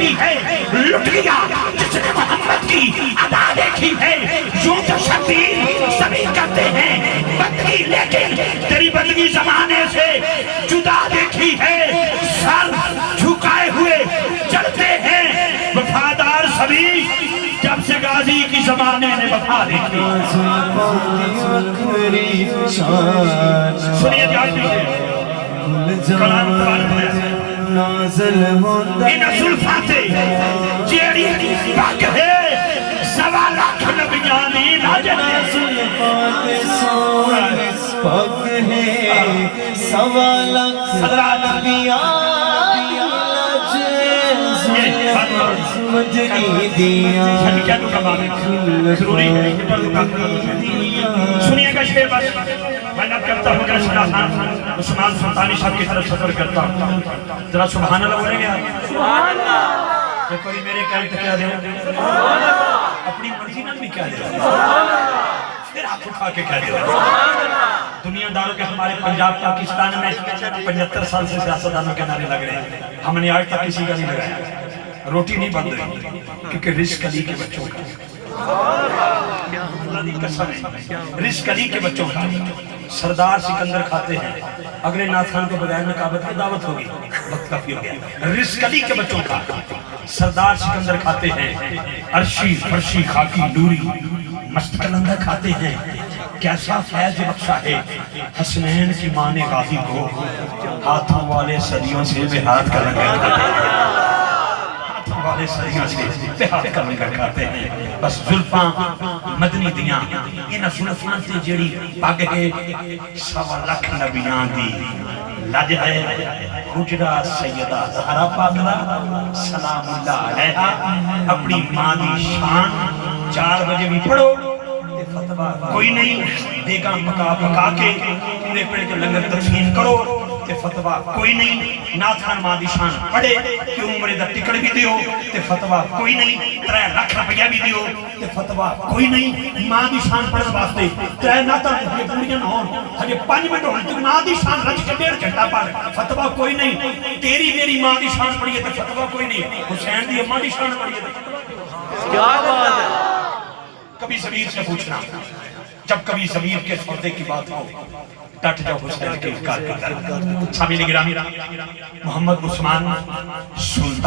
دیکھی ہے لٹ گیا جس نے محمد کی ادا دیکھی ہے یوں تو شبیر سبھی کرتے ہیں بندگی لیکن تیری بندگی زمانے سے جدا دیکھی ہے سر جھکائے ہوئے چلتے ہیں وفادار سبھی جب سے غازی کی زمانے نے وفا دیکھی سنیے جان دیجئے کلام تبارک ہے ان سلفاتے جیڑی پاک ہے سوا لاکھ نبیانی لاجنے پاک ہے سوا لاکھ نبیانی مجنی دیا ضروری ہے سنیے گا شیر بس میں نب کرتا ہوں کہ عثمان سلطانی صاحب کی طرف سفر کرتا ہوں ذرا سبحان اللہ بولیں گے سبحان اللہ کوئی میرے کہتے کیا دے اپنی مرضی نہ بھی کیا دے پھر آپ اٹھا کے کہہ دے دنیا داروں کے ہمارے پنجاب پاکستان میں 75 سال سے سیاستدانوں کے نعرے لگ رہے ہیں ہم نے آج تک کسی کا نہیں لگایا روٹی نہیں بند رہی کیونکہ رزق علی کے بچوں کا رزق علی کے بچوں کا سردار سکندر کھاتے ہیں اگلے ناتھان کو بغیر نقابت کی دعوت ہوگی وقت کافی ہو گیا رزق علی کے بچوں کا سردار سکندر کھاتے ہیں عرشی فرشی خاکی نوری مست کلندر کھاتے ہیں کیسا فیض بخشا ہے حسنین کی ماں نے غازی کو ہاتھوں والے صدیوں سے بے ہاتھ کر والے صدیوں سے بے ہاتھ کر کھاتے ہیں بس زلفاں مدنی دیاں انہا زلفاں تے جڑی پاگ ہے سوا لاکھ نبیان دی لج ہے حجرہ سیدہ زہرا پاکرہ سلام اللہ علیہ اپنی ماں دی شان 4 بجے بھی پڑھو کوئی نہیں دیگاں پکا پکا کے پورے پیڑ کے لنگر تقسیم کرو تے فتوہ کوئی نہیں ناتھان ماں دی شان پڑھے کہ عمرے دا ٹکڑ بھی دیو تے فتوہ کوئی نہیں 3 لاکھ روپیہ بھی دیو تے فتوہ کوئی نہیں ماں دی شان پڑھنے واسطے 3 ناتھان یہ پوریاں نہ ہون ہجے 5 منٹ ہونے تک ماں دی شان رج کے 1.5 گھنٹہ پڑھ فتوہ کوئی نہیں تیری میری ماں دی شان پڑھیے تے فتوہ کوئی نہیں حسین دی اماں دی شان پڑھیے تے کیا بات ہے کبھی ضمیر سے پوچھنا جب کبھی ضمیر کے سودے کی بات ہو ڈٹ جاؤ حسین کے انکار کر سامعین گرامی محمد عثمان سلطان